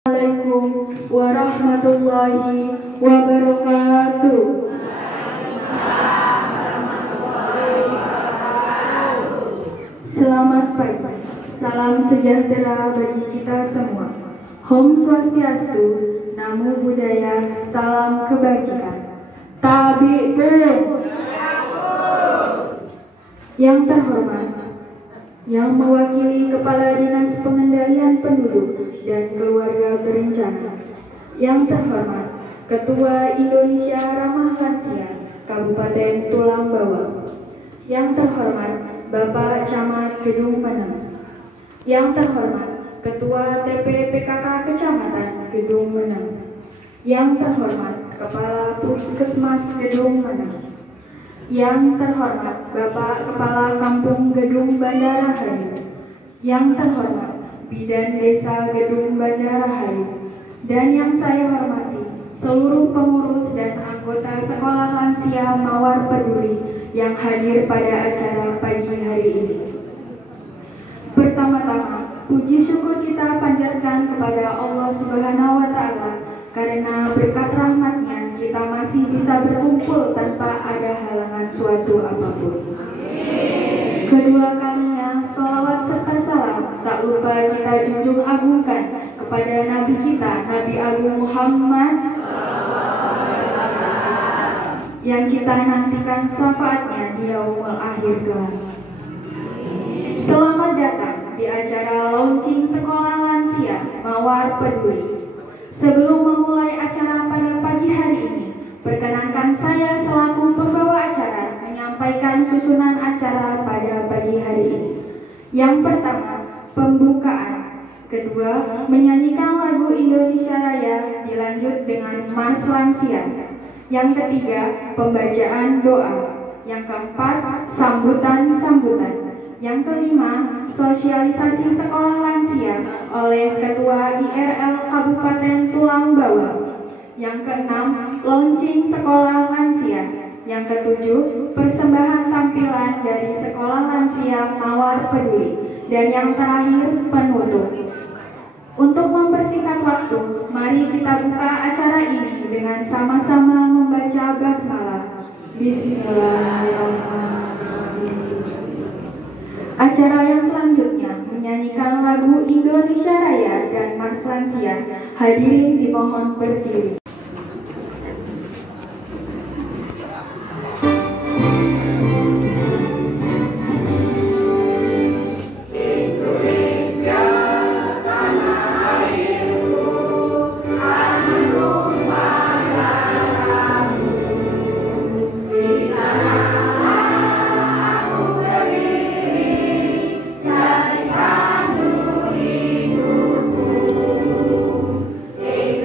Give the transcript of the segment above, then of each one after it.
Assalamualaikum warahmatullahi wabarakatuh. Selamat pagi, salam sejahtera bagi kita semua. Om Swastiastu, Namo Buddhaya, salam kebajikan. Tabibun. Yang terhormat, yang mewakili Kepala Dinas Pengendalian Penduduk dan Keluarga Berencana, yang terhormat Ketua Indonesia Ramah Lansia Kabupaten Tulang Bawang, yang terhormat Bapak Camat Gedung Meneng, yang terhormat Ketua TP-PKK Kecamatan Gedung Meneng, yang terhormat Kepala Puskesmas Gedung Meneng, yang terhormat Bapak Kepala Kampung Gedung Bandara Hayu, yang terhormat Bidan Desa Gedung Bandara Hayu, dan yang saya hormati seluruh pengurus dan anggota Sekolah Lansia Mawar Peduli yang hadir pada acara pagi hari ini. Pertama-tama, puji syukur kita panjatkan kepada Allah Subhanahu wa Ta'ala karena berkat rahmat-Nya kita masih bisa berkumpul tanpa ada halangan suatu apapun. Kedua kalinya, sholawat serta salam tak lupa kita junjung agungkan kepada Nabi kita, Nabi Agung Muhammad, yang kita nantikan syafaatnya di yaumul akhir kelak. Selamat datang di acara launching Sekolah Lansia Mawar Peduli. Sebelum memulai acara pada pagi hari ini, perkenankan saya selaku pembawa acara menyampaikan susunan acara pada pagi hari ini. Yang pertama, pembukaan. Kedua, menyanyikan lagu Indonesia Raya dilanjut dengan Mars Lansia. Yang ketiga, pembacaan doa. Yang keempat, sambutan-sambutan. Yang kelima, sosialisasi sekolah lansia oleh Ketua IRL Kabupaten Tulang Bawang. Yang keenam, launching sekolah lansia. Yang ketujuh, persembahan tampilan dari Sekolah Lansia Mawar Peduli. Dan yang terakhir, penutup. Untuk mempersingkat waktu, mari kita buka acara ini dengan sama-sama membaca basmalah. Bismillahirrahmanirrahim. Acara yang selanjutnya menyanyikan lagu Indonesia Raya dan Mars Lansia. Hadirin dimohon berdiri.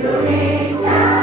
Indonesia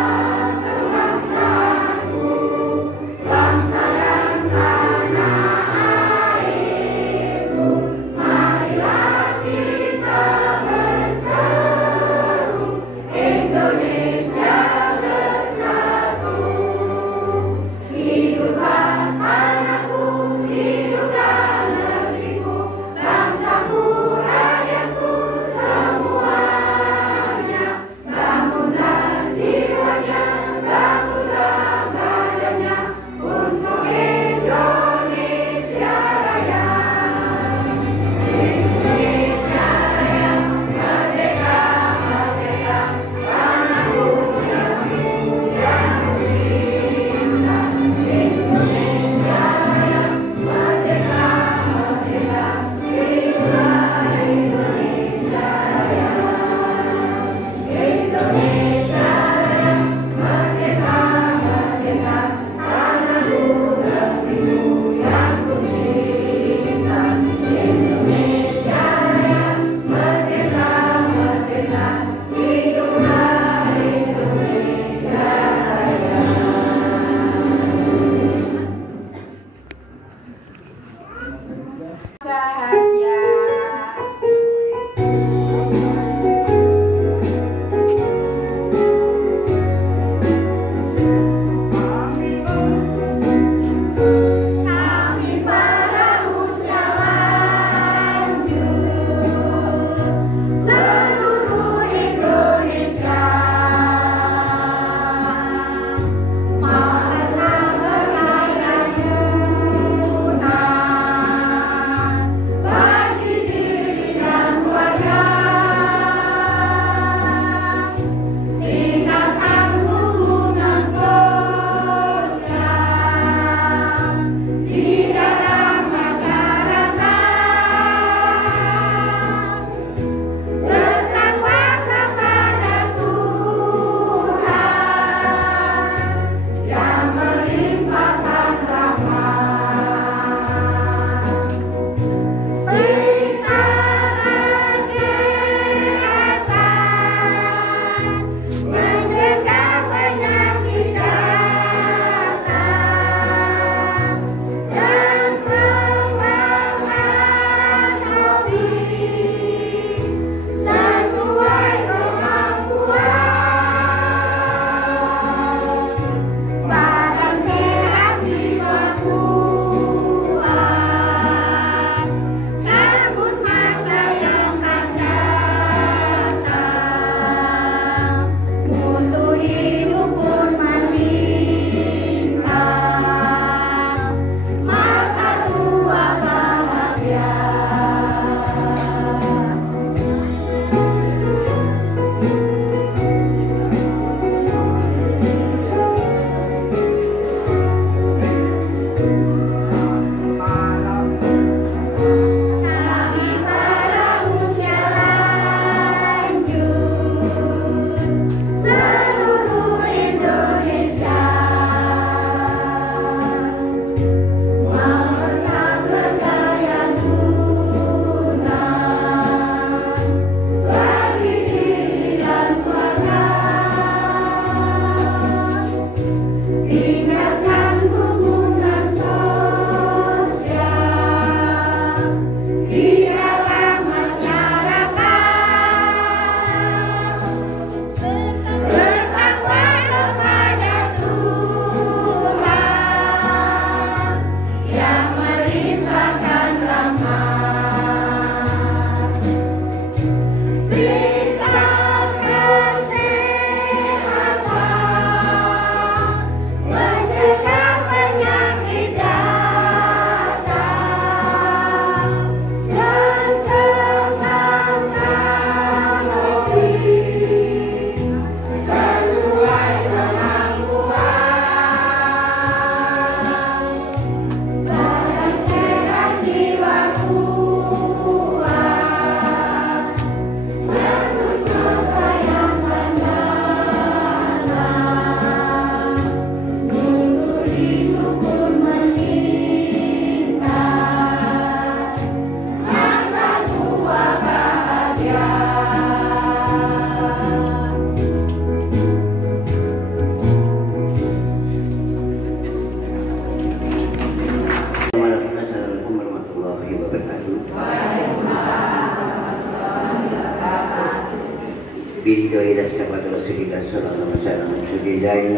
إلى صفات رسول الله صلى الله عليه وسلم.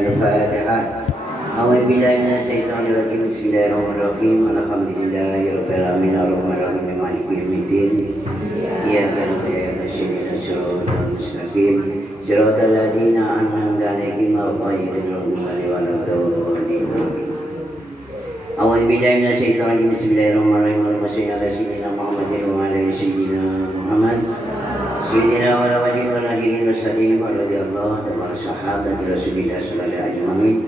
الفاتحة. أعوذ بالله من الشيطان الرجيم. بسم الله الرحمن الرحيم. الحمد لله رب العالمين الرحمن الرحيم مالك يوم الدين. إياك نعبد وإياك نستعين صراط المستقيم صراط الذين أنعمت عليهم غير المغضوب عليهم ولا الضالين. أعوذ بالله من الشيطان الرجيم. بسم الله الرحمن الرحيم. اللهم صل على سيدنا محمد وعلى آل سيدنا محمد سيدنا ولا ولي ولا هين وسليم رضي الله تبارك صحابة رسول الله صلى الله عليه وسلم.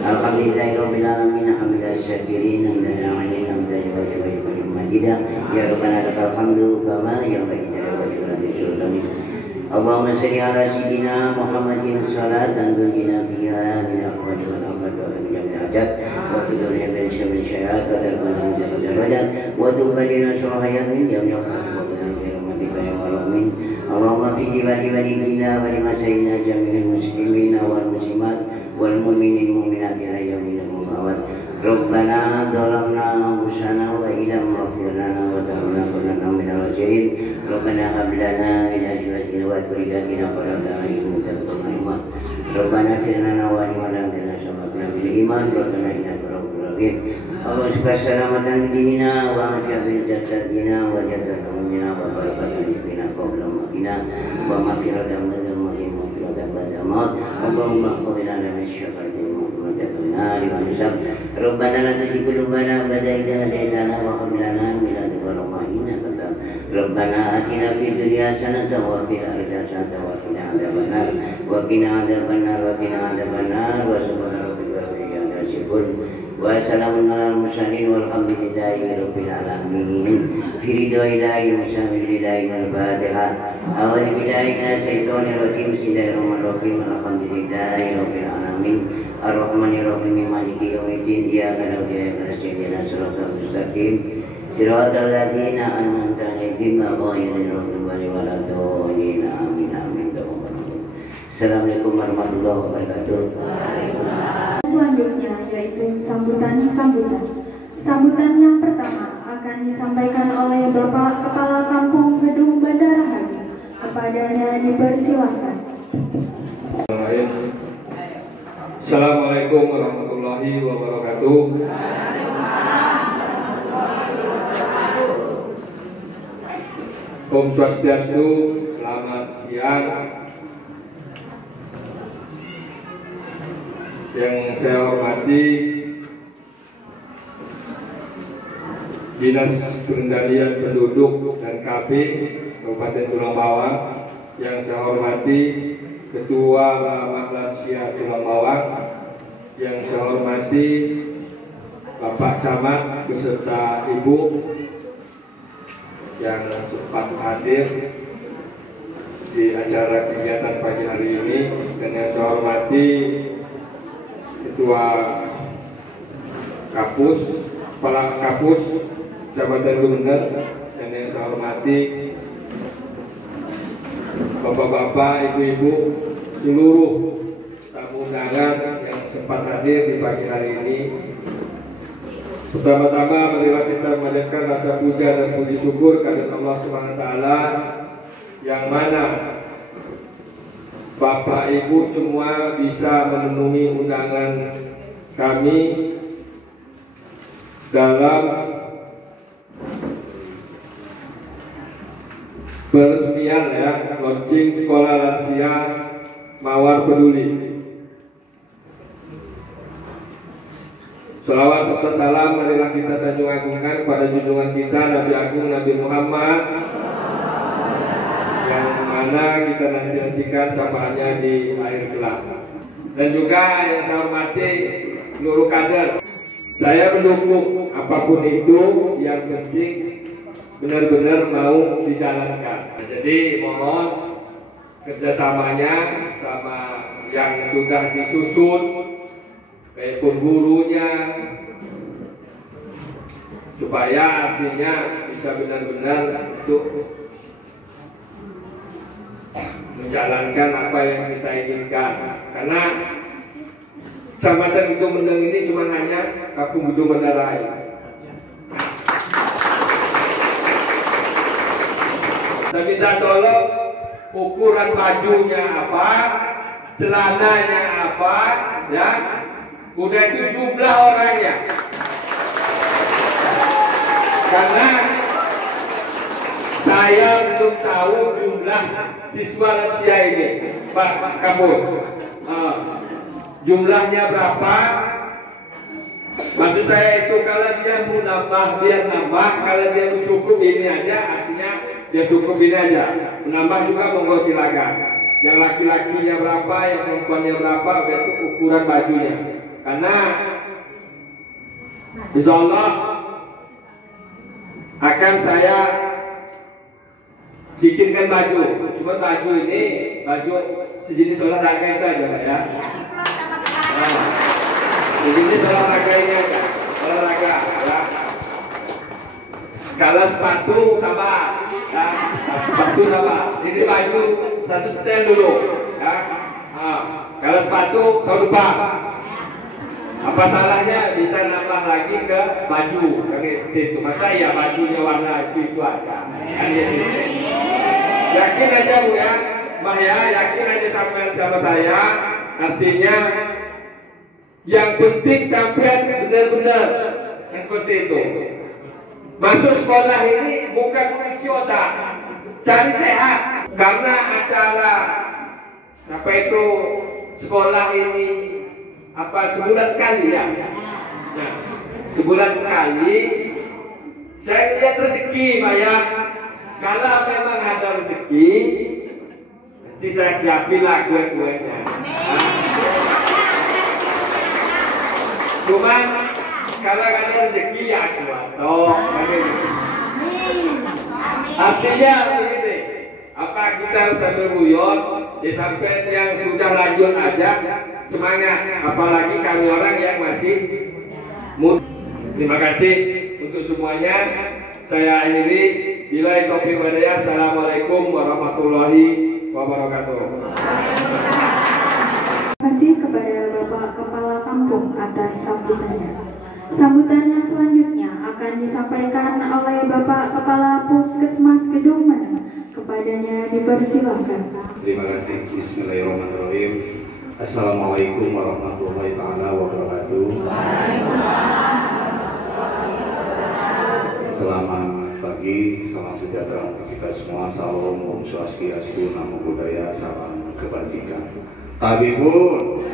الحمد لله رب العالمين حمد الشاكرين حمدا العالمين حمدا يوافق مجيدا يا ربنا لك الحمد كما ينبغي لوجهك السلطان. اللهم صل على سيدنا محمد صلاة تنجينا فيها من الأقوال والأموات ومن جميع الحاجات وتدعونا من شر الشياطين وترفعنا من جميع البلد وتبلغنا شر حياة من جميع العالمين. اللهم في عباد ولينا ولمسائنا جميع المسلمين والمسلمات والمؤمنين والمؤمنات الى يوم القيامة. ربنا ظلمنا انفسنا وان لم تغفر لنا وترحمنا لنكونن من الخاسرين. ربنا هب لنا من ازواجنا وذرياتنا قرة اعين واجعلنا للمتقين. ربنا اغفر لنا ولوالدينا سبقنا بالايمان ربنا انك رؤوف رحيم. اللهم اجعل سلامة بديننا وعافية بجسدنا وجسد قومنا وبركة رزقنا قبل موتنا ومغفرة من المؤمنين ومغفرة بعد الموت. اللهم اغفر لنا من الشر ومن النار والحساب. ربنا لا تزغ قلوبنا بعد إذ هديتنا وهب لنا من لدنك رحمة إنك أنت الوهاب. ربنا آتنا في الدنيا حسنة وفي الآخرة حسنة وقنا عذاب النار وقنا عذاب النار وقنا عذاب النار. وسبحان ربك رب العزة عما يصفون وسلام على المرسلين والحمد لله رب العالمين. في رضا إلهي وسامر إلهي والفاتحة. أعوذ بالله من الشيطان الرجيم. بسم الله الرحمن الرحيم. الحمد لله رب العالمين الرحمن الرحيم مالك يوم الدين. إياك نعبد وإياك نستعين صراط المستقيم صراط الذين أنعمت عليهم غير المغضوب عليهم ولا الضالين. آمين آمين. Assalamualaikum warahmatullahi wabarakatuh. Selanjutnya yaitu sambutan. Sambutan yang pertama akan disampaikan oleh Bapak Kepala Kampung Gedung Bandara Haji. Kepadanya dipersilahkan. Assalamualaikum warahmatullahi wabarakatuh. Om Swastiastu, selamat siang. Yang saya hormati Dinas Pengendalian Penduduk dan KB Kabupaten Tulang Bawang, yang saya hormati Ketua Mahlasya Tulang Bawang, yang saya hormati Bapak Camat beserta Ibu yang sempat hadir di acara kegiatan pagi hari ini, dan yang saya hormati Ketua Kapus, Kepala Kapus Jabatan Gubernur, dan yang saya hormati Bapak-bapak, ibu-ibu, seluruh tamu undangan yang sempat hadir di pagi hari ini. Pertama-tama marilah kita memanjatkan rasa puja dan puji syukur kepada Allah SWT, yang mana Bapak Ibu semua bisa memenuhi undangan kami dalam peresmian launching Sekolah Lansia Mawar Peduli. Selawat serta salam marilah kita sanjung agungkan pada junjungan kita Nabi Agung Nabi Muhammad, yang mana kita nantikan syafaatnya di akhir kelak. Dan juga yang saya hormati seluruh kader, saya mendukung apapun itu, yang penting benar-benar mau dijalankan. Jadi mohon kerjasamanya sama yang sudah disusun, baik pun gurunya, supaya artinya bisa benar-benar untuk menjalankan apa yang kita inginkan. Karena Kecamatan Gedung Mendeng ini cuma hanya Kampung Gedung Bandara. Saya minta tolong ukuran bajunya apa, celananya apa, ya. Udah itu jumlah orangnya. Karena saya belum tahu jumlah siswa lansia ini, Pak Kapus. Jumlahnya berapa? Maksud saya itu kalau dia mau nambah, biar nambah. Kalau dia cukup ini aja, artinya dia cukup ini aja. Menambah juga monggo silakan. Yang laki-lakinya berapa, yang perempuannya berapa, itu ukuran bajunya. Karena insya Allah akan saya bikinkan baju. Cuma baju ini baju sejenis olahraga itu aja, Pak ya. Nah, sejenis olahraga ini aja, olahraga. Ya. Kalau sepatu sama, ya, sepatu sama. Ini baju satu setel dulu. Ya. Kalau sepatu tahun depan. Apa salahnya bisa nambah lagi ke baju? Itu masa ya bajunya warna itu aja. Yakin aja Bu ya, Mbak ya, yakin aja sama saya. Artinya yang penting sampai benar-benar yang seperti itu. Masuk sekolah ini bukan fungsi otak, cari sehat. Karena acara apa itu sekolah ini apa sebulan sekali ya? Nah, sebulan sekali saya lihat rezeki Pak ya. Kalau memang ada rezeki, nanti saya siapin lah kue-kuenya. Cuman kalau ada rezeki ya toh. Artinya begini, apa kita sambil guyon, sampai yang sudah lanjut aja semangat, apalagi kami orang yang masih muda. Terima kasih untuk semuanya. Saya akhiri. Bila taufiq wal hidayah. Assalamualaikum warahmatullahi wabarakatuh. Terima kasih kepada Bapak Kepala Kampung atas sambutannya. Sambutan yang selanjutnya akan disampaikan oleh Bapak Kepala Puskesmas Gedung Meneng. Kepadanya dipersilakan. Terima kasih. Bismillahirrahmanirrahim. Assalamualaikum warahmatullahi wabarakatuh. Selamat pagi, salam sejahtera untuk kita semua. Salam Om Swastiastu, Namo Buddhaya, salam kebajikan. Tabibun,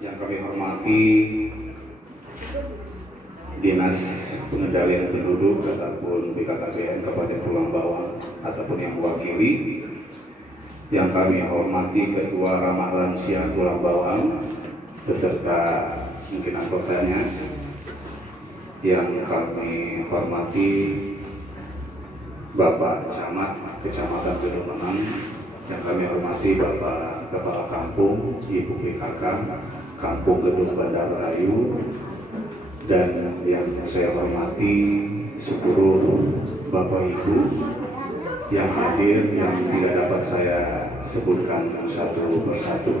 yang kami hormati Dinas Pengendalian Penduduk ataupun BKKBN Kabupaten Pulang Bawang ataupun yang mewakili, yang kami hormati Ketua Ramah Lansia Pulang Bawang beserta mungkin anggotanya, yang kami hormati Bapak Camat Kecamatan Gedung Meneng, yang kami hormati Bapak Kepala Kampung, Ibu PKK Kampung Gedung Bandar Rayu, dan yang saya hormati seluruh Bapak Ibu yang hadir, yang tidak dapat saya sebutkan satu persatu,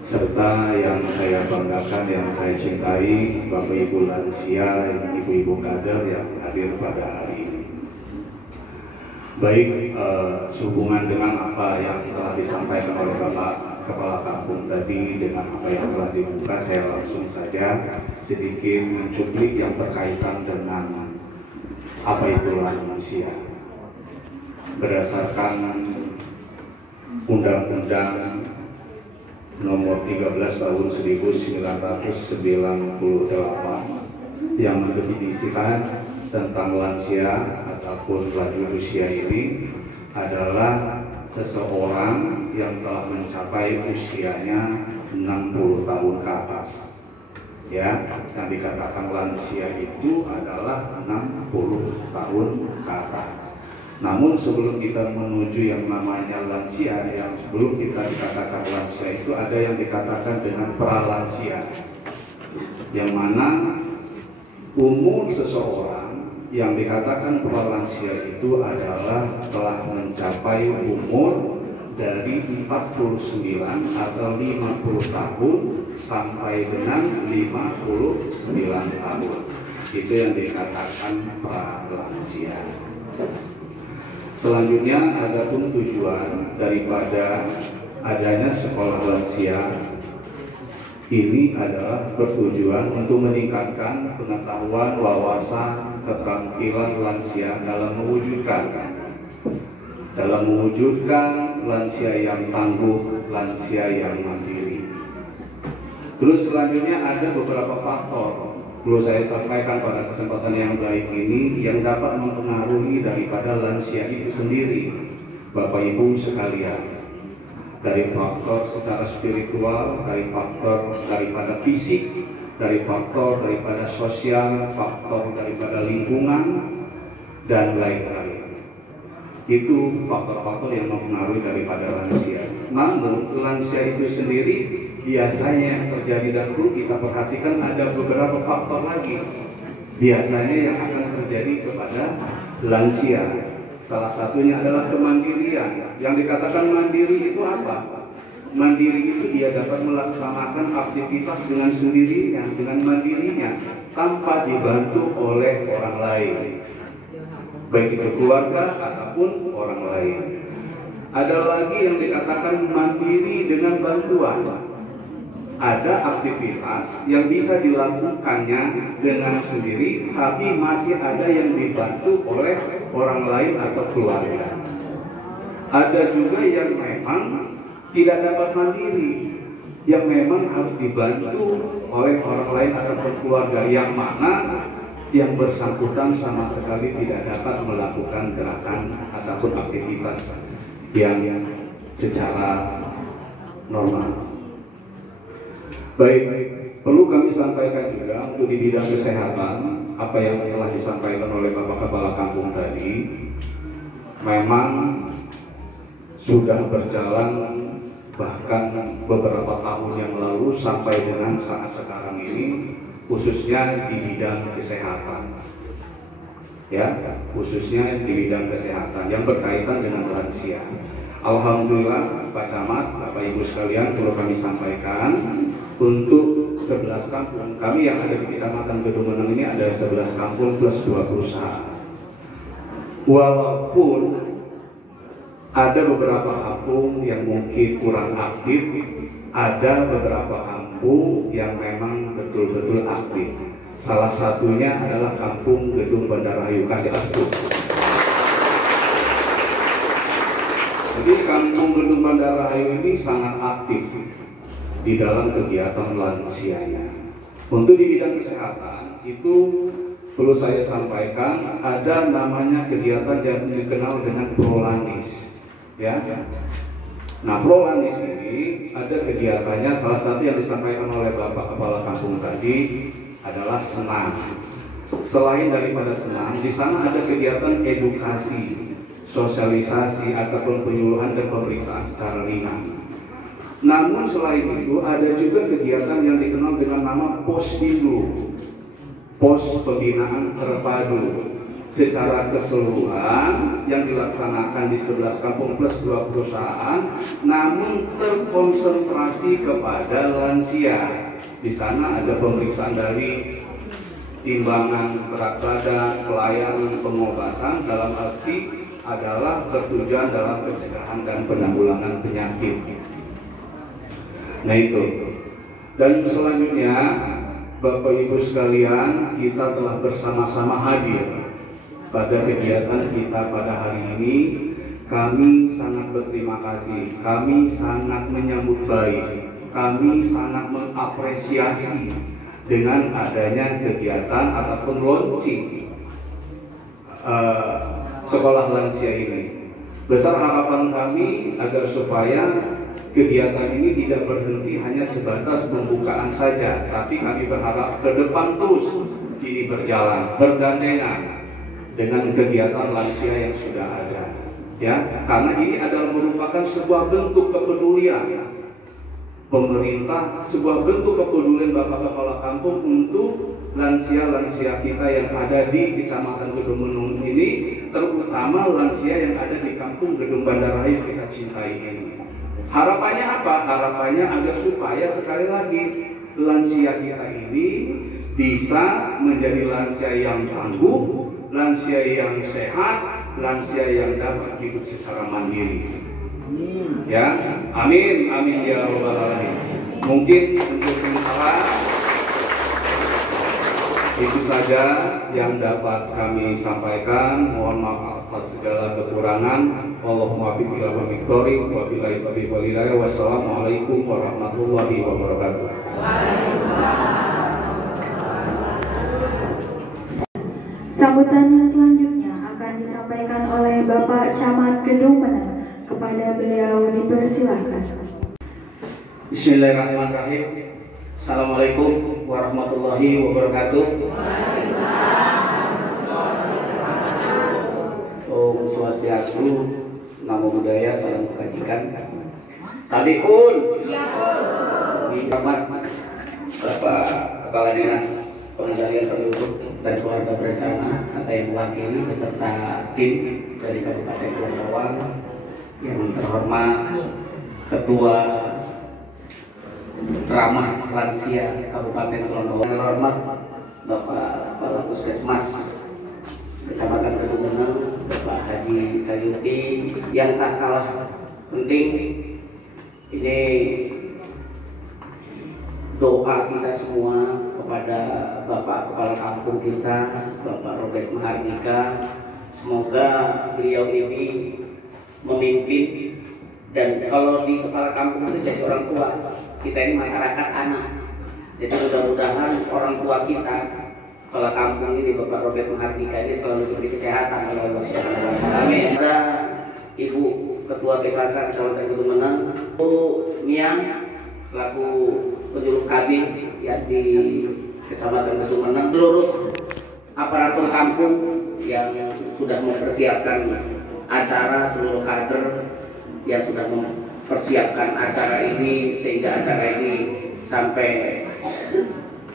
serta yang saya banggakan, yang saya cintai, Bapak Ibu lansia, Ibu-Ibu kader yang hadir pada hari ini. Baik, sehubungan dengan apa yang telah disampaikan oleh Bapak Kepala Kampung tadi, dengan apa yang telah dibuka, saya langsung saja sedikit mencuplik yang berkaitan dengan apa itu lansia. Berdasarkan Undang-Undang Nomor 13 Tahun 1998 yang mendefinisikan tentang lansia ataupun lanjut usia ini adalah seseorang yang telah mencapai usianya 60 tahun ke atas. Ya, yang dikatakan lansia itu adalah 60 tahun ke atas. Namun sebelum kita menuju yang namanya lansia, yang sebelum kita dikatakan lansia itu ada yang dikatakan dengan pralansia, yang mana umur seseorang yang dikatakan pralansia itu adalah telah mencapai umur dari 49 atau 50 tahun sampai dengan 59 tahun. Itu yang dikatakan pralansia. Selanjutnya ada pun tujuan daripada adanya sekolah lansia ini adalah bertujuan untuk meningkatkan pengetahuan, wawasan, keterampilan lansia dalam mewujudkan lansia yang tangguh, lansia yang mandiri. Terus selanjutnya ada beberapa faktor perlu saya sampaikan pada kesempatan yang baik ini yang dapat mempengaruhi daripada lansia itu sendiri, Bapak Ibu sekalian. Dari faktor secara spiritual, dari faktor daripada fisik, dari faktor daripada sosial, faktor daripada lingkungan, dan lain-lain. Itu faktor-faktor yang mempengaruhi daripada lansia. Namun lansia itu sendiri biasanya yang terjadi dan perlu kita perhatikan ada beberapa faktor lagi biasanya yang akan terjadi kepada lansia. Salah satunya adalah kemandirian. Yang dikatakan mandiri itu apa? Mandiri itu dia dapat melaksanakan aktivitas dengan sendirinya, dengan mandirinya, tanpa dibantu oleh orang lain, baik itu keluarga ataupun orang lain. Ada lagi yang dikatakan mandiri dengan bantuan. Ada aktivitas yang bisa dilakukannya dengan sendiri, tapi masih ada yang dibantu oleh orang lain atau keluarga. Ada juga yang memang tidak dapat mandiri, yang memang harus dibantu oleh orang lain atau keluarga, yang mana yang bersangkutan sama sekali tidak dapat melakukan gerakan ataupun aktivitas yang secara normal. Baik, perlu kami sampaikan juga untuk di bidang kesehatan, apa yang telah disampaikan oleh Bapak Kepala Kampung tadi, memang sudah berjalan bahkan beberapa tahun yang lalu sampai dengan saat sekarang ini, khususnya di bidang kesehatan. Ya, khususnya di bidang kesehatan yang berkaitan dengan lansia. Alhamdulillah, Pak Camat, Bapak Ibu sekalian, perlu kami sampaikan untuk 11 kampung kami yang ada di Kecamatan Gedung Meneng ini ada 11 kampung plus 2 perusahaan. Walaupun ada beberapa kampung yang mungkin kurang aktif, ada beberapa kampung yang memang betul-betul aktif. Salah satunya adalah Kampung Gedung Bandarahayu. Kasih tepuk. Jadi Kampung Gedung Bandarahayu ini sangat aktif di dalam kegiatan lansianya. Untuk di bidang kesehatan itu perlu saya sampaikan ada namanya kegiatan yang dikenal dengan Prolanis. Ya. Nah, Prolanis ini ada kegiatannya, salah satu yang disampaikan oleh Bapak Kepala Kampung tadi adalah senam. Selain daripada senam, di sana ada kegiatan edukasi, sosialisasi ataupun penyuluhan dan pemeriksaan secara ringan. Namun selain itu ada juga kegiatan yang dikenal dengan nama Posdindo, Pos Pembinaan Terpadu, secara keseluruhan yang dilaksanakan di 11 kampung plus 2 perusahaan, namun terkonsentrasi kepada lansia. Di sana ada pemeriksaan dari timbangan berat badan, pelayanan pengobatan, dalam arti adalah bertujuan dalam pencegahan dan penanggulangan penyakit. Nah itu. Dan selanjutnya Bapak Ibu sekalian, kita telah bersama-sama hadir pada kegiatan kita pada hari ini. Kami sangat berterima kasih, kami sangat menyambut baik, kami sangat mengapresiasi dengan adanya kegiatan ataupun launching sekolah lansia ini. Besar harapan kami agar supaya kegiatan ini tidak berhenti hanya sebatas pembukaan saja, tapi kami berharap ke depan terus ini berjalan bergandengan dengan kegiatan lansia yang sudah ada, ya, karena ini adalah merupakan sebuah bentuk kepedulian pemerintah, sebuah bentuk kepedulian Bapak Kepala Kampung untuk lansia-lansia kita yang ada di Kecamatan Gedung Meneng ini, terutama lansia yang ada di Kampung Gedung Bandarahayu kita cintai ini. Harapannya apa? Harapannya agar supaya sekali lagi lansia kita ini bisa menjadi lansia yang tangguh, lansia yang sehat, lansia yang dapat hidup secara mandiri. Ya, amin, amin ya rabbal alamin. Mungkin untuk sementara itu saja yang dapat kami sampaikan. Mohon maaf atas segala kekurangan. Allahumma fi ila miktori wa billahi taufiq wal hidayah. Wassalamualaikum warahmatullahi wabarakatuh. Sambutan yang selanjutnya akan disampaikan oleh Bapak Camat Gedung Meneng. Kepada beliau dipersilakan. Bismillahirrahmanirrahim. Assalamualaikum warahmatullahi wabarakatuh. Om Swastiastu, Namo Buddhaya, salam kebajikan. Tadi pun dihormat Bapak Kepala Dinas Pengendalian Penduduk dan Keluarga Berencana atau yang mewakili beserta tim dari Kabupaten Kulon Bawang, yang terhormat Ketua Ramah Lansia Kabupaten Kulon Bawang, yang terhormat Bapak Kepala Puskesmas Kecamatan Gedung Meneng, Bapak Haji Sayuti, yang tak kalah penting ini doa kita semua kepada Bapak Kepala Kampung kita, Bapak Robert Mahardika. Semoga beliau ini memimpin, dan kalau di kepala kampung itu jadi orang tua, kita ini masyarakat anak. Jadi mudah-mudahan orang tua kita, kepala kampung ini Bapak Robert Mahardika ini selalu diberi kesehatan oleh Allah Subhanahu wa taala. Amin. Ada Ibu Ketua PKK Kecamatan Gedung Meneng, Bu Miang selaku penjuru kabin ya di Kecamatan Gedung Meneng, seluruh aparatur kampung yang sudah mempersiapkan acara, seluruh kader yang sudah mempersiapkan acara ini sehingga acara ini sampai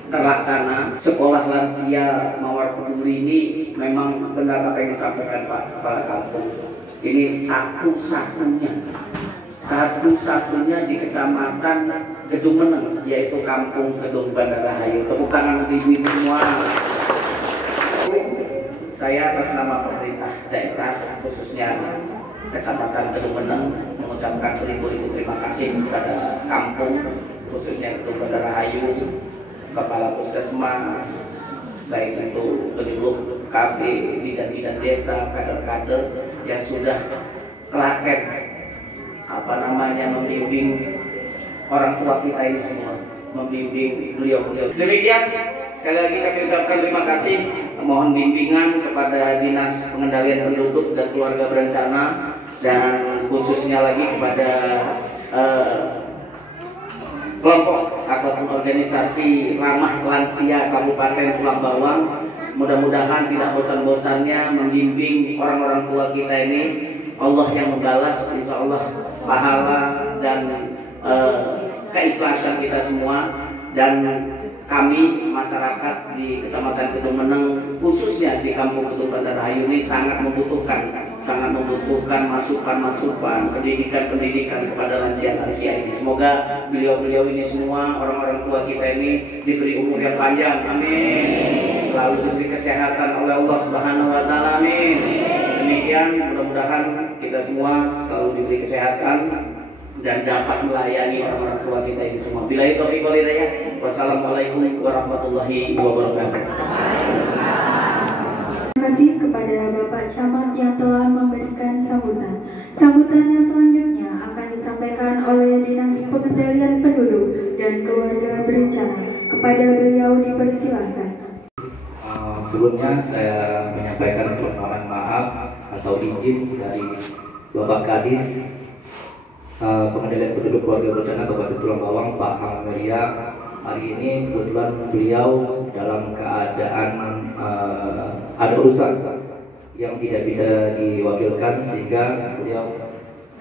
terlaksana. Sekolah lansia Mawar Peduli ini memang benar apa yang disampaikan Pak Kepala Kampung. Ini satu-satunya di Kecamatan Gedung Meneng, yaitu Kampung Gedung Bandara Hayu. Tepuk tangan untuk ibu-ibu semua. Saya atas nama pemerintah daerah khususnya Kecamatan Gedung Meneng mengucapkan beribu-ribu terima kasih kepada kampung khususnya Gedung Bandara Hayu, Kepala Puskesmas, baik itu penyuluh KB, bidan-bidan desa, kader-kader yang sudah telaten membimbing orang tua kita ini semua, membimbing beliau-beliau. Demikian, sekali lagi kami ucapkan terima kasih. Mohon bimbingan kepada Dinas Pengendalian Penduduk dan Keluarga Berencana, dan khususnya lagi kepada kelompok ataupun organisasi Ramah Lansia Kabupaten Kulon Bawang. Mudah-mudahan tidak bosan-bosannya membimbing orang-orang tua kita ini. Allah yang membalas, insya Allah pahala dan keikhlasan kita semua. Dan kami masyarakat di Kecamatan Gedung Meneng, khususnya di Kampung Gedung Bandara Hayu ini sangat membutuhkan masukan-masukan, pendidikan kepada lansia-lansia ini. Semoga beliau-beliau ini semua, orang-orang tua kita ini diberi umur yang panjang, amin. Selalu diberi kesehatan oleh Allah Subhanahu wa taala, amin. Demikian, mudah-mudahan kita semua selalu diberi kesehatan dan dapat melayani orang-orang tua kita ini semua. Billahi taufiq wal hidayah. Wassalamualaikum warahmatullahi wabarakatuh. Terima kasih kepada Bapak Camat yang telah memberikan sambutan. Sambutan yang selanjutnya akan disampaikan oleh Dinas Pengendalian Penduduk dan Keluarga Berencana. Kepada beliau dipersilakan. Sebelumnya saya menyampaikan permohonan maaf atau izin dari Bapak Kadis Pengendalian Penduduk Keluarga Berencana Kabupaten Kulon Bawang, Pak Hammeria. Hari ini kebetulan beliau dalam keadaan ada urusan yang tidak bisa diwakilkan, sehingga beliau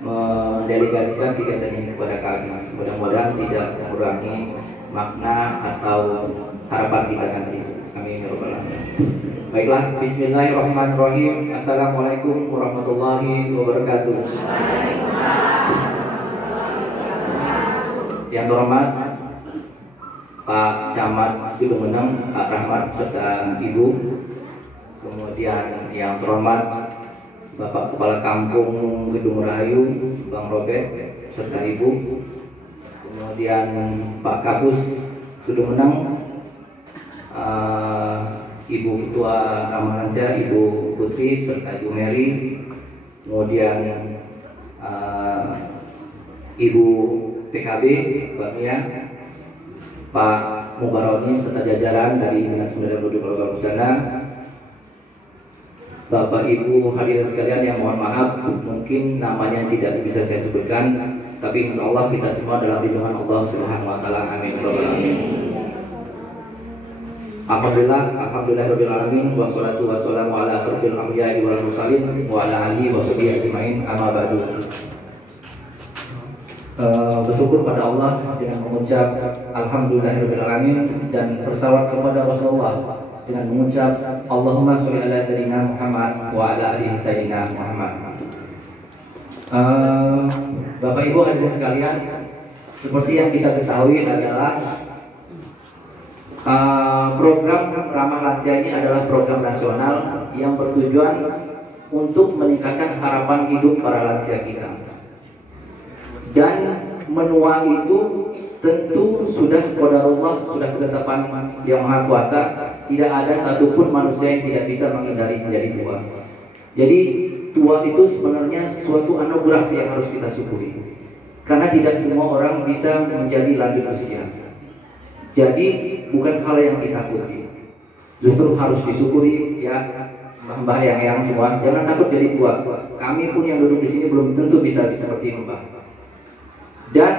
mendelegasikan kegiatan ini kepada kami. Mudah-mudahan tidak mengurangi makna atau harapan kita nanti. Amin ya rabbal alamin. Baiklah, bismillahirrahmanirrahim. Assalamualaikum warahmatullahi wabarakatuh. Yang terhormat Pak Camat Gedung Meneng, Pak Rahmat serta Ibu. Kemudian yang terhormat Bapak Kepala Kampung Gedung Rahayu, Bang Robert, serta Ibu, kemudian Pak Kapus Gedung Menang, Ibu Ketua Kamaranja, Ibu Putri, serta Ibu Mary, kemudian Ibu PKB, Mbak Mia, Pak Mubaroni, serta jajaran dari Dinas Pendidikan Kabupaten Bencana, Bapak Ibu hadirin sekalian yang mohon maaf mungkin namanya tidak bisa saya sebutkan, tapi insya Allah kita semua adalah lindungan Allah Subhanahu Wa Taala. Amin. Alhamdulillahirabbil alamin wassalatu wassalamu ala asrofil anbiya'i wal mursalin wa ala alihi wa sahbihi ajmain, amma ba'du. Bersyukur pada Allah dengan mengucap alhamdulillahirabbil alamin dan bersalawat kepada Rasulullah dengan mengucap Allahumma sholli ala sayyidina Muhammad wa ala alihi sayyidina Muhammad. Bapak Ibu hadirin sekalian, seperti yang kita ketahui adalah program Ramah Lansia ini adalah program nasional yang bertujuan untuk meningkatkan harapan hidup para lansia kita. Dan menua itu tentu sudah qadarullah, sudah ketetapan yang Maha Kuasa. Tidak ada satupun manusia yang tidak bisa menghindari menjadi tua. Jadi tua itu sebenarnya suatu anugerah yang harus kita syukuri, karena tidak semua orang bisa menjadi lanjut usia. Jadi bukan hal yang ditakuti, justru harus disyukuri ya. Mbah yang semua jangan takut jadi tua. Kami pun yang duduk di sini belum tentu bisa seperti Mbah. Dan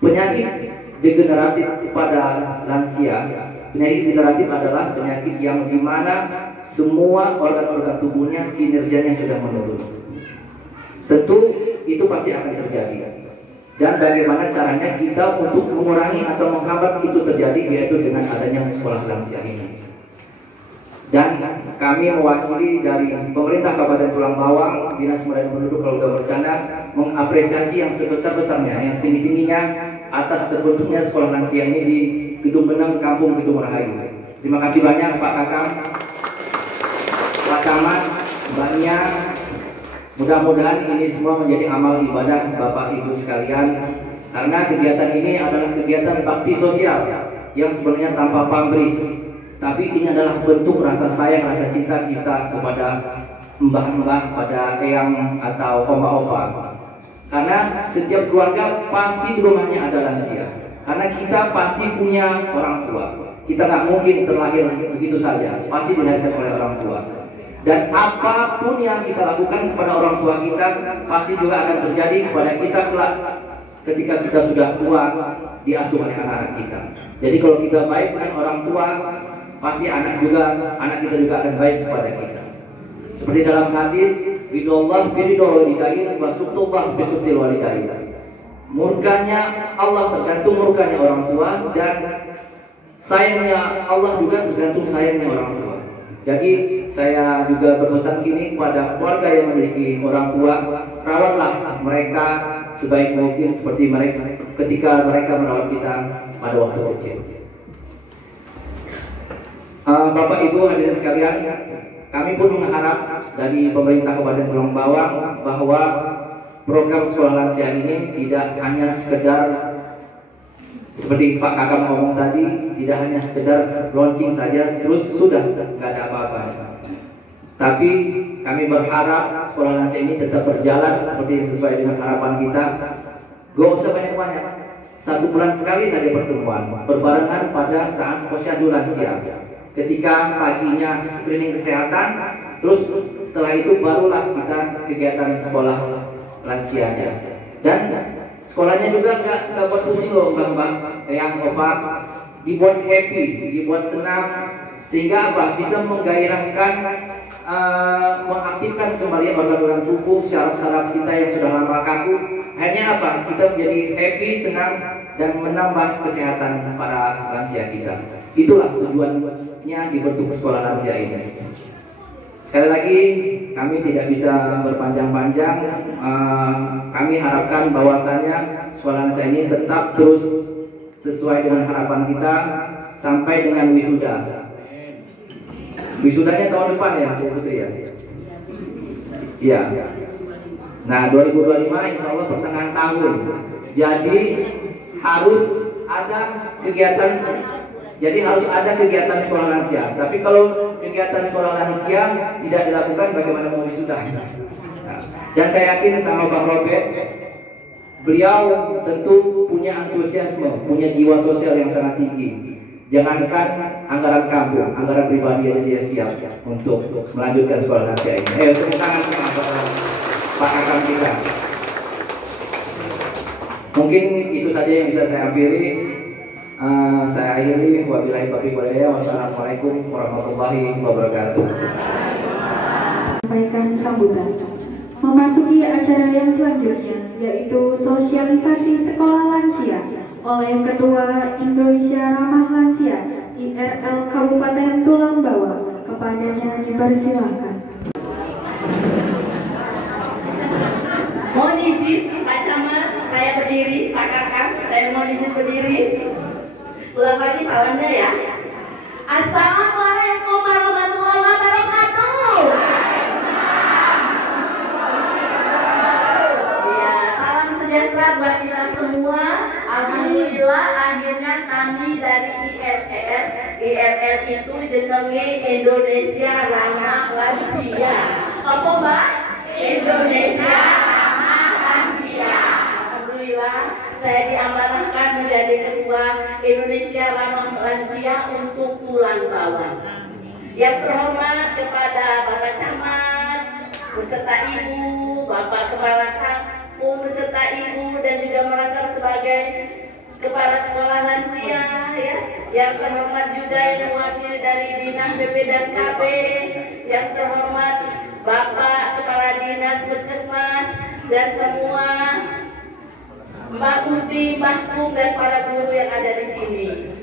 penyakit degeneratif pada lansia, penyakit degeneratif adalah penyakit yang dimana semua organ-organ tubuhnya kinerjanya sudah menurun. Tentu itu pasti akan terjadi. Dan bagaimana caranya kita untuk mengurangi atau menghambat itu terjadi, yaitu dengan adanya sekolah lansia ini. Dan kami mewakili dari pemerintah Kabupaten Tulang Bawang, Dinas Pendidikan Penduduk Kabupaten Bencana, mengapresiasi yang sebesar-besarnya, yang setinggi-tingginya atas terbentuknya sekolah lansia ini di Gedung Benang, Kampung Gedung Rahayu. Terima kasih banyak Pak Kakang, Pak Camat, Mbak Nia. Mudah-mudahan ini semua menjadi amal ibadah Bapak Ibu sekalian, karena kegiatan ini adalah kegiatan bakti sosial yang sebenarnya tanpa pamrih, tapi ini adalah bentuk rasa sayang, rasa cinta kita kepada mbah-mbah, pada eyang atau oma-oma. Karena setiap keluarga pasti di rumahnya ada lansia. Karena kita pasti punya orang tua. Kita nggak mungkin terlahir begitu saja, pasti dilahirkan oleh orang tua. Dan apapun yang kita lakukan kepada orang tua kita pasti juga akan terjadi kepada kita kelak ketika kita sudah tua, diasuh oleh anak-anak kita. Jadi kalau kita baik dengan orang tua, pasti anak kita juga akan baik kepada kita. Seperti dalam hadis, ridallah biridul walidain wa suktullah bisuktil walidain. Murkanya Allah tergantung murkanya orang tua, dan sayangnya Allah juga tergantung sayangnya orang tua. Jadi saya juga berpesan gini kepada keluarga yang memiliki orang tua, rawatlah mereka sebaik mungkin seperti mereka ketika mereka merawat kita pada waktu kecil. Bapak Ibu hadirin sekalian, kami pun mengharap dari pemerintah Kabupaten Tulang Bawang bahwa program sekolah lansia ini tidak hanya sekedar seperti Pak Kakak ngomong tadi, tidak hanya sekedar launching saja terus sudah nggak ada apa-apa. Tapi kami berharap sekolah lansia ini tetap berjalan seperti sesuai dengan harapan kita. Gak usah banyak-banyak, 1 bulan sekali saja pertemuan berbarengan pada saat posyandu lansia. Ketika paginya screening kesehatan, terus setelah itu barulah kita kegiatan sekolah lansianya. Dan sekolahnya juga nggak buat pusing loh mbak-mbak, yang opak, dibuat happy, dibuat senang, sehingga apa? Bisa menggairahkan, mengaktifkan kembali organ-organ tubuh, syaraf-syaraf kita yang sudah lama kaku. Akhirnya apa? Kita menjadi happy, senang, dan menambah kesehatan para lansia kita. Itulah tujuannya dibentuk sekolah lansia ini. Sekali lagi, kami tidak bisa berpanjang-panjang. Kami harapkan bahwasanya sekolah lansia ini tetap terus sesuai dengan harapan kita sampai dengan wisuda. Wisudanya tahun depan ya, Bu Putri ya. Iya. Nah, 2025 insya Allah pertengahan tahun. Jadi harus ada kegiatan. Jadi harus ada kegiatan sekolah lansia. Tapi kalau kegiatan sekolah lansia tidak dilakukan, bagaimana mau wisuda? Nah, dan saya yakin sama Bang Robert, beliau tentu punya antusiasme, punya jiwa sosial yang sangat tinggi. Jangankan anggaran kampung, anggaran pribadi aja dia siap untuk melanjutkan sekolah lansia ini. Tepuk tangan sama Pak Akang kita. Mungkin itu saja yang bisa saya akhiri. Saya akhiri. Wabillahi taufiq wal hidayah. Wassalamualaikum warahmatullahi wabarakatuh. Sampaikan sambutan. Memasuki acara yang selanjutnya, yaitu sosialisasi sekolah lansia oleh Ketua Indonesia Ramah Lansia IRL Kabupaten Tulang Bawah. Kepadanya dipersilakan. Mohon izin Pak Camat, saya berdiri. Pak Kakang, saya mohon izin berdiri. Ulang lagi salamnya ya. Assalamualaikum warahmatullahi wabarakatuh. Ya, salam sejahtera buat kita semua. Alhamdulillah akhirnya kami dari IRL itu jenenge Indonesia Ramah Lansia. Apa Mbak? Indonesia Ramah Lansia. Alhamdulillah saya diamanahkan menjadi ketua Indonesia Ramah Lansia untuk Tulang Bawah. Yang terhormat kepada Bapak Camat beserta Ibu, Bapak Kepala Kampung beserta Ibu dan juga merangkap sebagai Kepala Sekolah Lansia ya. Yang terhormat juga yang mewakili dari Dinas BP dan KB, yang terhormat Bapak Kepala Dinas Puskesmas dan semua Mbak Uti, Mbak Kum dan para guru yang ada di sini.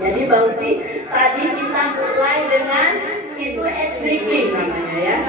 Jadi Mbak Uti, tadi kita mulai dengan itu speaking namanya ya.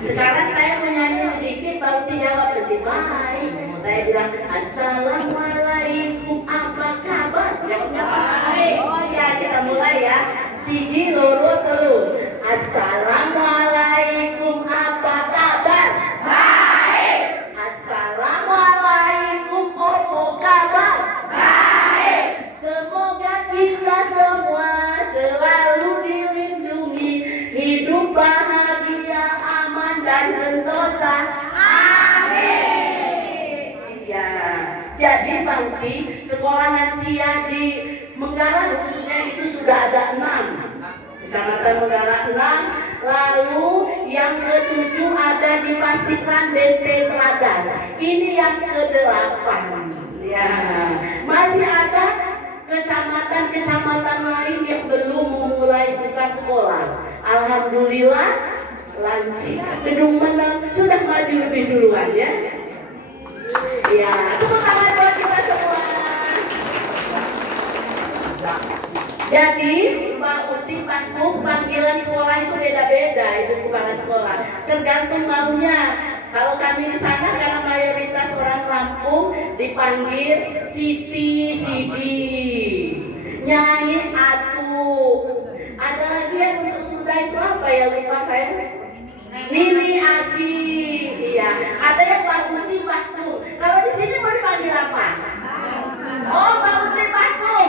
Sekarang saya menyanyi sedikit, Mbak Uti jawab lebih baik. Saya bilang Assalamualaikum, apa kabar? Jawabnya baik. Oh ya, kita mulai ya. Siji loro telu. Assalamualaikum, apa kabar? Baik. Assalamualaikum, apa kabar? Baik. Semoga kita semua selalu dilindungi, hidup bahagia, aman dan sentosa. Amin. Ya, jadi Pak Uti, sekolah lansia di Menggala khususnya itu sudah ada 6. Kecamatan Menggala 6, lalu yang ke-7 ada di Pacitan BP Teladan. Ini yang ke-8. Ya, masih ada kecamatan-kecamatan lain yang belum memulai buka sekolah. Alhamdulillah, lansia Gedung Menang sudah maju lebih duluan ya. Ya, tepuk tangan buat kita semua. Jadi Mbak Uti, Pak Kum, panggilan sekolah itu beda-beda, Ibu Kepala Sekolah. Tergantung maunya. Kalau kami di sana karena mayoritas orang Lampung dipanggil Siti, Sidi, Nyai, Atu. Ada lagi yang untuk Sunda itu apa ya, lupa saya. Nini, Agi, iya. Ada yang Pak Uti, Pak Kum. Kalau di sini mau dipanggil apa? Oh, Pak Uti, Pak Kum.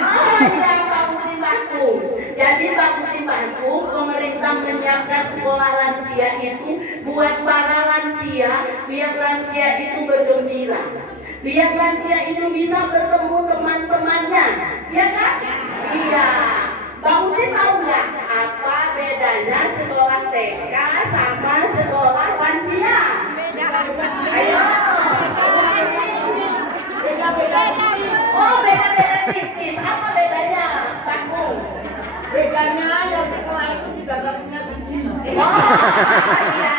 Oh iya, Pak Uti, Pak Kum. Jadi Pak Uti, Pak Kum, pemerintah menyiapkan sekolah lansia itu buat para lansia, biar lansia itu bergembira, biar lansia itu bisa bertemu teman-temannya, ya kan? Iya. Mbak Uti tahu nggak apa bedanya sekolah TK sama sekolah lansia? Ayo. Beda-beda. Oh, beda-beda tipis. Apa bedanya, Pak Kum? Bedanya yang sekolah itu tidak punya gigi. Oh, iya.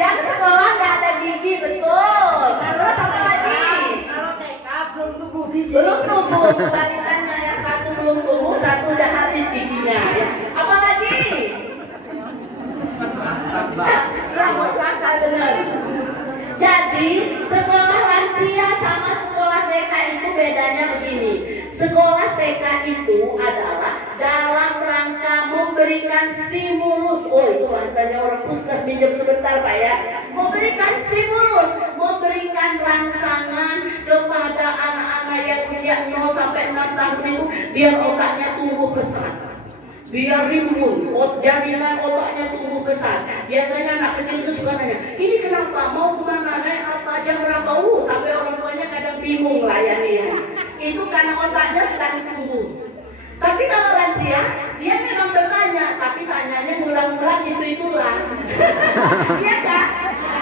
Yang sekolah nggak ada gigi, betul. Terus apa lagi? Kalau TK belum tumbuh gigi. Belum tumbuh. Kebalikannya, yang satu belum tumbuh, satu udah habis giginya. Ya. Apa lagi? Ramos akal benar. Jadi sekolah lansia sama sekolah TK itu bedanya begini. Sekolah TK itu adalah dalam rangka memberikan stimulus. Oh, itu bahasanya orang puskes bisa pinjam sebentar Pak ya. Memberikan stimulus, memberikan rangsangan kepada anak-anak yang usia 0 sampai 6 tahun itu biar otaknya tumbuh besar. Biar rimbun, jaringan otaknya tumbuh besar. Biasanya anak kecil itu suka nanya, ini kenapa, mau kemana, naik apa, jam berapa, sampai orang tuanya kadang bingung lah ya nih ya. Itu karena otaknya sedang tumbuh. Tapi kalau lansia, dia memang bertanya, tapi tanyanya ngulang-ngulang itu-itulah. Iya Kak?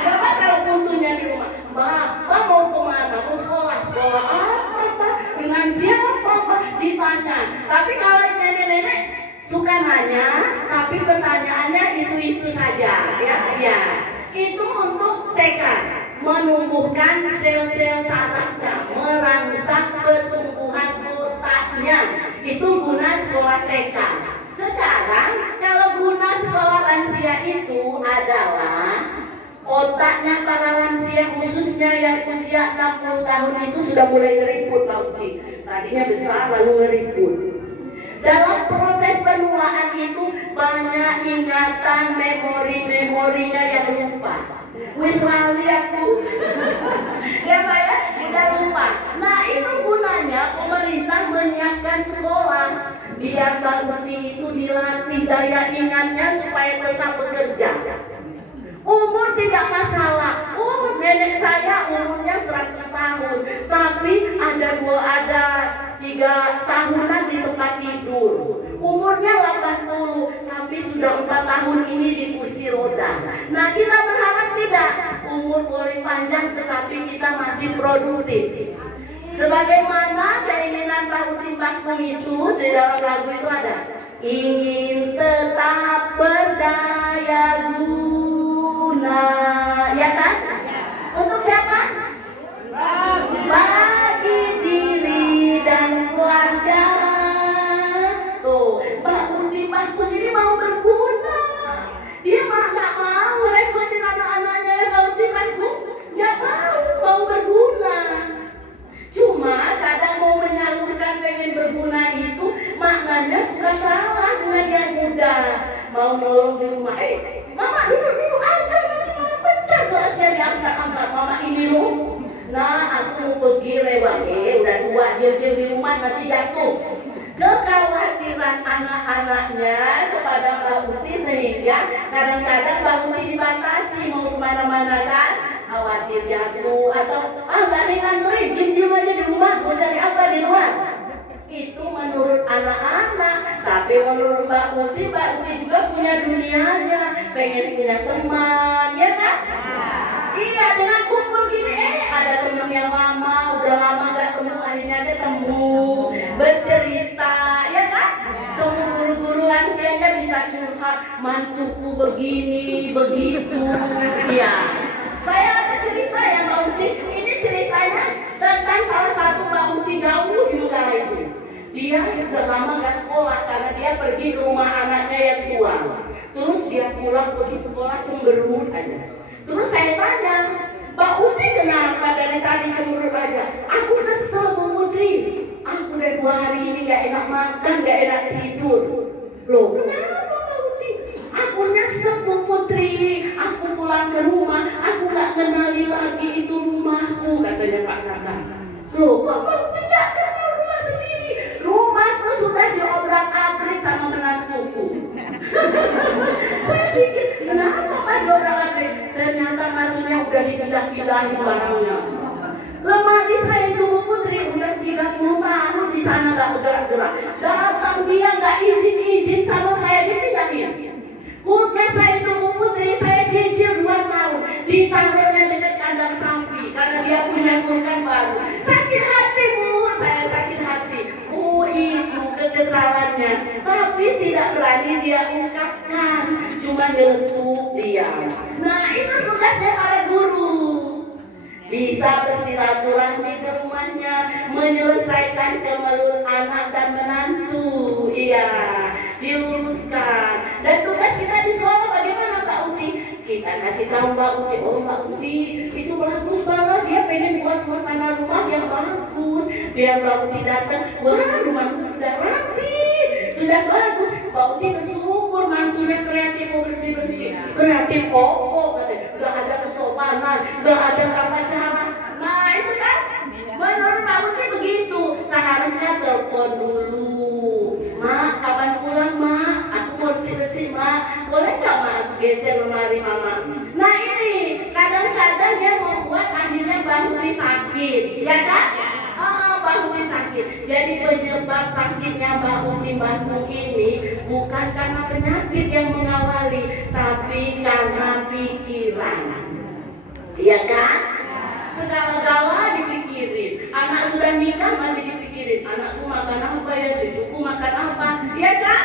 Coba kalau puntunya di rumah, Mbak mau kemana, mau sekolah apa, dengan siapa, Pak? Ditanya. Tapi kalau nenek-nenek, suka nanya, tapi pertanyaannya itu saja, ya. Itu untuk TK, menumbuhkan sel-sel sarafnya, merangsang pertumbuhan otaknya. Itu guna sekolah TK. Sekarang kalau guna sekolah lansia itu adalah otaknya para lansia khususnya yang usia 60 tahun itu sudah mulai ngeriput Pak Uti. Tadinya besar lalu ngeriput. Dalam proses penuaan itu banyak ingatan memori-memorinya yang lupa. Wis lali aku. Ya Pak ya, udah lupa. Nah itu gunanya pemerintah menyiapkan sekolah biar Mbak Uti itu dilatih daya ingatnya supaya tetap bekerja. Umur tidak masalah. Nenek saya umurnya 100 tahun, tapi ada 3 tahunan di tempat tidur. Umurnya 80, tapi sudah 4 tahun ini di kursi roda. Nah kita berharap tidak, umur boleh panjang tetapi kita masih produktif. Sebagaimana keinginan Pak Uti Bakung itu di dalam lagu itu ada, ingin tetap berdaya guna, ya kan? Untuk siapa? Bagi diri dan keluarga. Tuh, Mbak Uti Bakung ini mau berguna. Dia nggak mau repotin anak-anaknya Mbak Uti Bakung. Nggak mau berguna. Cuma kadang mau menyalurkan pengen berguna itu maknanya suka salah dengan yang muda. Mau nolong di rumah, mama duduk aja, nanti mama pecah gelasnya diangkat-angkat, mama ini loh. Nah aku mau pergi lewat, udah tua, diam di rumah nanti jatuh. Kekhawatiran anak-anaknya kepada Mbak Uti sehingga kadang-kadang Mbak Uti dibatasi mau kemana-mana kan, khawatir jatuh atau nggak ada yang ngantri, diam aja di rumah, mau cari apa di luar. Itu menurut anak-anak, tapi menurut Mbak Uti juga punya dunianya, pengen punya teman, ya kan? Iya, dengan kumpul gini, ada teman yang lama, udah lama nggak ketemu, akhirnya ketemu, bercerita, ya kan? Kamu guru-guru lansianya bisa curhat, mantuku begini, begitu, ya. Saya ada cerita ya Mbak Uti, ini ceritanya tentang salah satu Mbak Uti jauh di negara itu. Dia sudah lama nggak sekolah karena dia pergi ke rumah anaknya yang tua. Terus dia pulang pergi sekolah cemberut aja. Terus saya tanya, Mbak Uti kenapa dari tadi cemberut aja? Aku kesel Bu Putri. Aku udah 2 hari ini nggak enak makan, nggak enak tidur. Loh, kenapa Mbak Uti? Aku nyesek Bu Putri. Aku pulang ke rumah, aku nggak kenali lagi itu rumahku, katanya Pak Kakak. Loh, kok Mbak Uti nggak kenal rumah sendiri? Rumahku sudah diobrak-abrik sama menantuku. Saya pikir, kenapa Pak diobrak-abrik? Ternyata maksudnya udah dipindah-pindahin barangnya. Lemari saya itu Bu Putri udah 30 tahun di sana nggak bergerak-gerak. Datang dia nggak izin sama saya dipindahin. Kulkas saya itu Bu Putri saya cicil 2 tahun, ditaruhnya dekat kandang sapi karena dia punya kulkas baru. Sakit hati Bu, saya sakit hati. Itu kekesalannya, tapi tidak berani dia ungkapkan, cuma nyeletuk dia. Nah itu tugasnya para guru. Bisa bersilaturahmi ke rumahnya, menyelesaikan kemelut anak dan menantu, iya, diluruskan. Dan tugas kita di sekolah bagaimana Mbak Uti? Kita kasih tahu Mbak Uti, oh Mbak Uti itu bagus banget, dia pengen buat suasana rumah yang bagus. Biar Mbak Uti datang, wah rumahku sudah rapi, sudah bagus. Mbak Uti bersyukur mantunya kreatif mau bersih-bersih. Kreatif katanya. Gak ada kesopanan, gak ada tata cara. Nah itu kan, menurut Pak Uti begitu. Seharusnya telepon dulu. Mak, kapan pulang mak? Aku mau bersih-bersih mak. Boleh gak mak aku geser lemari mama? Nah ini, kadang-kadang dia membuat akhirnya Mbak Uti sakit. Ya kan? Mbak Uti sakit. Jadi penyebab sakitnya Mbak Uti ini bukan karena penyakit yang mengawali, tapi karena pikiran. Iya kan? Segala-gala dipikirin. Anak sudah nikah masih dipikirin. Anakku makan apa ya? Cucuku makan apa? Iya kan?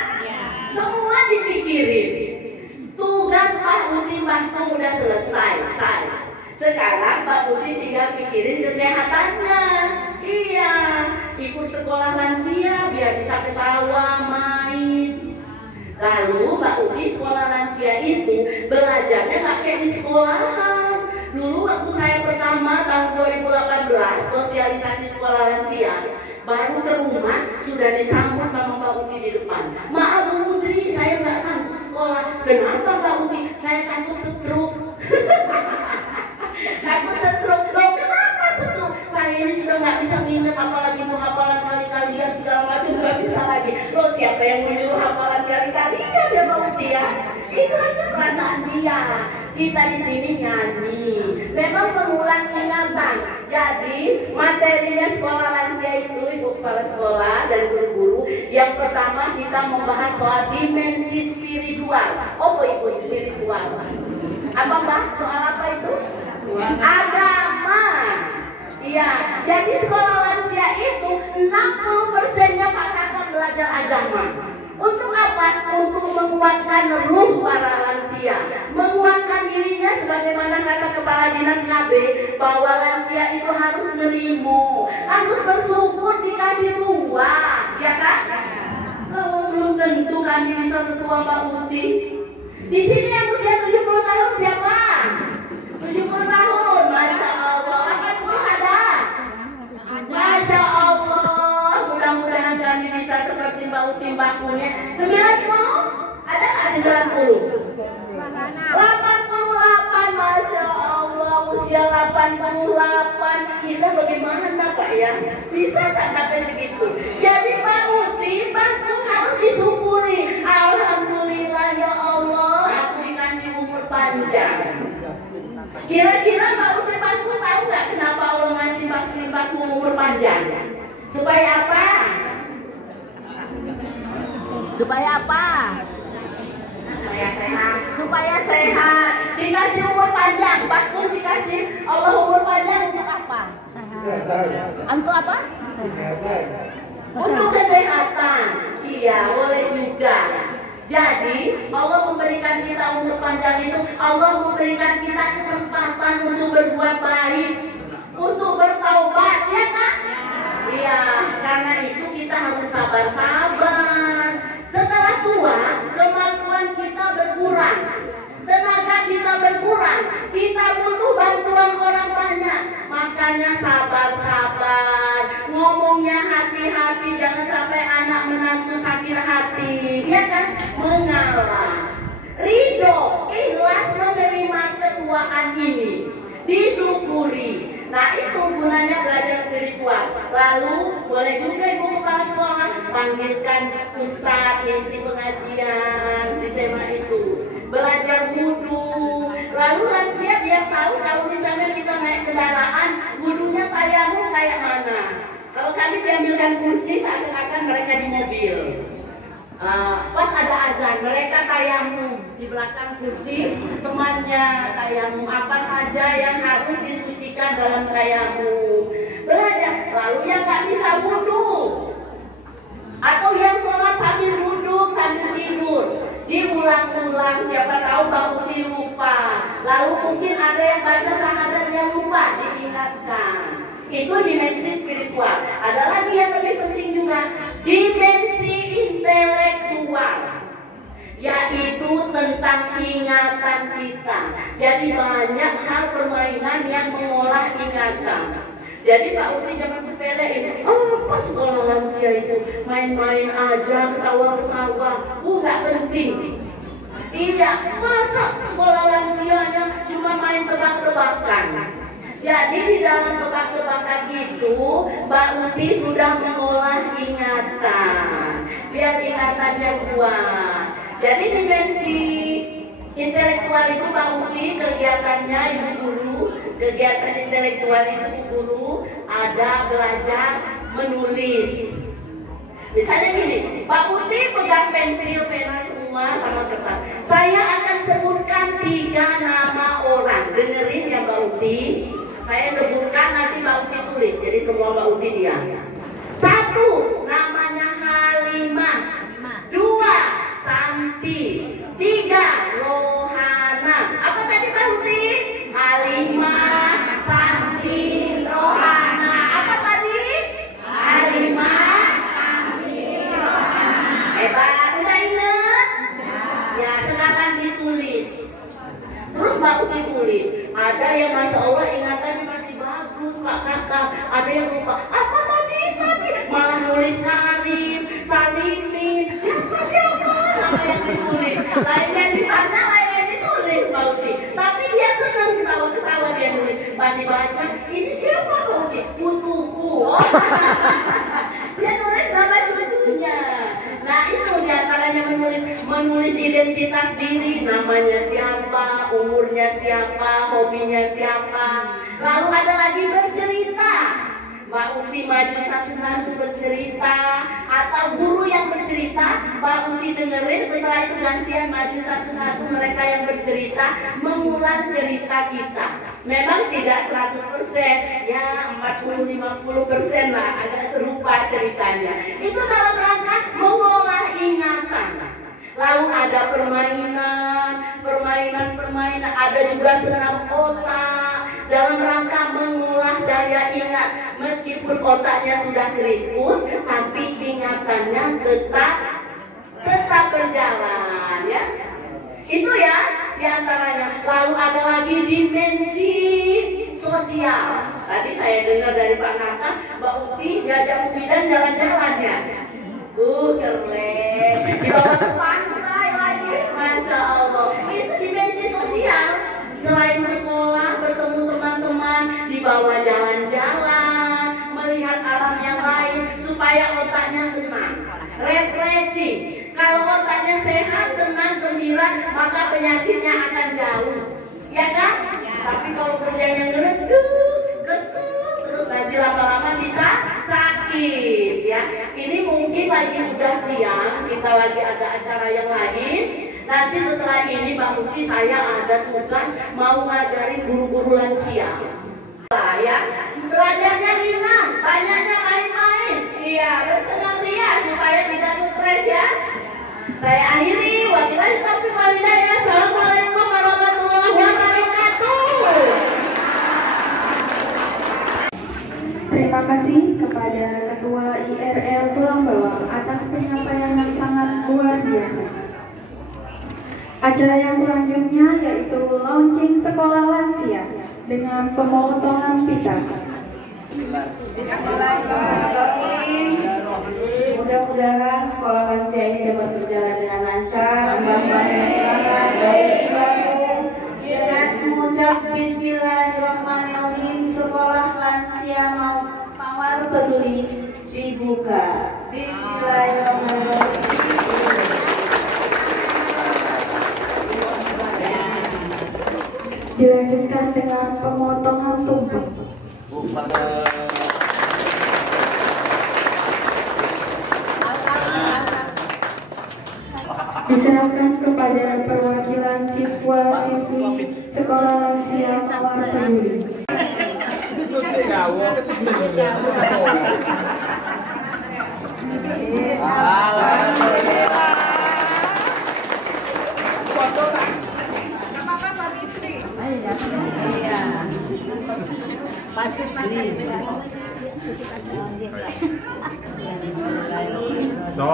Semua dipikirin. Tugas Mbak Uti udah selesai. Sekarang Mbak Uti tinggal pikirin kesehatannya. Iya, ikut sekolah lansia biar bisa ketawa, main. Lalu Mbak Uti sekolah lansia itu belajarnya nggak kayak di sekolahan. Dulu waktu saya pertama tahun 2018 sosialisasi sekolah lansia, baru ke rumah sudah disambut sama Mbak Uti di depan. Maaf Bu Putri, saya nggak sanggup sekolah. Kenapa Mbak Uti? Saya takut stroke. Takut stroke. Loh kenapa stroke? Saya ini sudah nggak bisa nginget, apalagi mau hafalan kali-kalian segala macam nggak bisa lagi. Loh siapa yang menyuruh hafalan kali-kalian ya Mbak Uti ya? Itu hanya perasaan dia. Kita di sini nyanyi, memang mengulang ingatan. Jadi materinya sekolah lansia itu Ibu Kepala Sekolah dan guru-guru. Yang pertama kita membahas soal dimensi spiritual. Apa itu spiritual? Apa Mbak? Soal apa itu? Agama. Iya. Jadi sekolah lansia itu 60%-nya Pak Kakak belajar agama. Untuk apa? Untuk menguatkan ruh para lansia, menguatkan dirinya sebagaimana kata Kepala Dinas KB bahwa lansia itu harus nerimo, harus bersyukur dikasih tua, ya kan? Belum tentu kami bisa setua Mbak Uti. Di sini yang usia 70 tahun siapa? 70 tahun, Masya Allah. 80 ada? Masya Allah. Mudah-mudahan kami bisa seperti Mbak Uti Mbaknya. 90? Ada nggak 90? 88, Masya Allah. Usia 88. Kita bagaimana Pak ya? Bisa tak sampai segitu? Jadi Mbak Uti, Mbakku harus disyukuri. Alhamdulillah ya Allah, aku dikasih umur panjang. Kira-kira Mbak Uti Mbakku tahu nggak kenapa Allah ngasih Mbakku umur panjang? Supaya apa? Supaya apa? Supaya sehat. Dikasih umur panjang. Bakun dikasih Allah umur panjang untuk apa? Sehat. Untuk apa? Untuk kesehatan. Iya, boleh juga. Jadi Allah memberikan kita umur panjang itu, Allah memberikan kita kesempatan untuk berbuat baik, untuk bertaubat, ya kan? Iya, karena itu kita harus sabar-sabar. Setelah tua, kemampuan kita berkurang, tenaga kita berkurang, kita butuh bantuan orang banyak. Makanya sabar-sabar, ngomongnya hati-hati, jangan sampai anak menantu sakit hati, ya kan? Mengalah, ridho, ikhlas menerima ketuaan ini, disyukuri. Nah itu gunanya belajar spiritual. Lalu boleh juga Ibu Kepala Sekolah panggilkan Ustadz ngisi pengajian di tema itu, belajar wudhu. Lalu lansia dia tahu kalau misalnya kita naik kendaraan, wudhunya tayamum kayak mana. Kalau kami diambilkan kursi seakan-akan mereka di mobil. Pas ada azan, mereka tayamum di belakang kursi, temannya tayamum apa saja yang harus disucikan dalam tayamum. Belajar. Lalu yang nggak bisa wudhu atau yang sholat sambil duduk sambil tidur, diulang-ulang. Siapa tahu Mbak Uti lupa. Lalu mungkin ada yang baca syahadatnya lupa, diingatkan. Itu dimensi spiritual. Ada lagi yang lebih penting juga, dimensi intelektual, yaitu tentang ingatan kita. Jadi banyak hal permainan yang mengolah ingatan. Jadi Pak Uti jangan sepele ini. Pas sekolah lansia itu main-main aja, ketawa-ketawa. Nggak penting. Iya, masa sekolah lansianya cuma main tebak-tebakan. Jadi di dalam tebak-tebakan itu Mbak Uti sudah mengolah ingatan, biar ingatannya kuat. Jadi dimensi intelektual itu Mbak Uti kegiatannya Ibu Guru, kegiatan intelektual itu Ibu Guru ada belajar menulis. Misalnya gini, Mbak Uti pegang pensil, pena semua sama kertas. Saya akan sebutkan 3 nama orang. Dengerin ya Mbak Uti. Saya sebutkan nanti Mbak Uti tulis. Jadi semua Mbak Uti dia. 1, namanya Halimah. 2, Santi. 3, Rohana. Apa tadi Mbak Uti? Halimah, Santi, Rohana. Apa tadi? Halimah, Santi, Rohana. Hebat, udah ingat? Ya, sekarang ditulis. Terus Mbak Uti tulis. Ada yang Masya Allah ingatannya masih bagus Pak Kakak. Ada yang lupa. Apa tadi? Malah nulis Karim, Salimin. Siapa? Nama yang ditulis. Lain yang ditanya, lain yang ditulis Mbak Uti. Tapi dia senang ketawa-ketawa dia nulis. Mbak dibaca, ini siapa Mbak Uti? Putuku. Oh. Dia nulis nama cucunya. Nah itu diantaranya menulis identitas diri, namanya siapa, umurnya siapa, hobinya siapa. Lalu ada lagi bercerita. Mbak Uti maju satu-satu bercerita, atau guru yang bercerita, Mbak Uti dengerin, setelah itu gantian maju satu-satu mereka yang bercerita, mengulang cerita kita. Memang tidak 100%, ya 40-50% lah, agak serupa ceritanya. Itu dalam rangka mengolah ingatan. Lalu ada permainan, ada juga senam otak dalam rangka mengolah daya ingat. Meskipun otaknya sudah keriput, tapi ingatannya tetap berjalan, ya. Itu ya diantaranya. Lalu ada lagi dimensi sosial. Tadi saya dengar dari Pak Kakak, Mbak Uti diajak Ubidan jalan-jalan ya. Keren. Di bawah pantai lagi, Masya Allah. Itu dimensi sosial. Selain sekolah, bertemu teman-teman, dibawa jalan-jalan, melihat alam yang lain, supaya otaknya senang, refreshing. Kalau otaknya sehat, senang, gembira, maka penyakitnya akan jauh, ya kan? Tapi kalau kerjanya ngeredup, kesel, terus nanti lama-lama bisa sakit, ya. Ini mungkin lagi sudah siang, kita lagi ada acara yang lain. Nanti setelah ini Mbak Uti saya ada tugas mau ngajarin guru-guru lansia. Ya, belajarnya ringan, banyaknya main-main, iya, bersenang ria supaya tidak stres ya. Saya akhiri, wabillahi taufiq wal hidayah. Assalamualaikum warahmatullahi wabarakatuh. Terima kasih kepada Ketua IRL Tulang Bawang atas penyampaian yang sangat luar biasa. Acara yang selanjutnya yaitu launching sekolah lansia dengan pemotongan pita. Bismillahirrahmanirrahim. Mudah-mudahan sekolah lansia ini dapat berjalan dengan lancar, bangga semangat, dengan mengucap Bismillahirrahmanirrahim. Sekolah lansia Mawar Peduli dibuka. Bismillahirrahmanirrahim. Dilanjutkan dengan pemotongan tumpeng. Diserahkan kepada perwakilan siswa-siswi sekolah lansia Mawar Peduli. So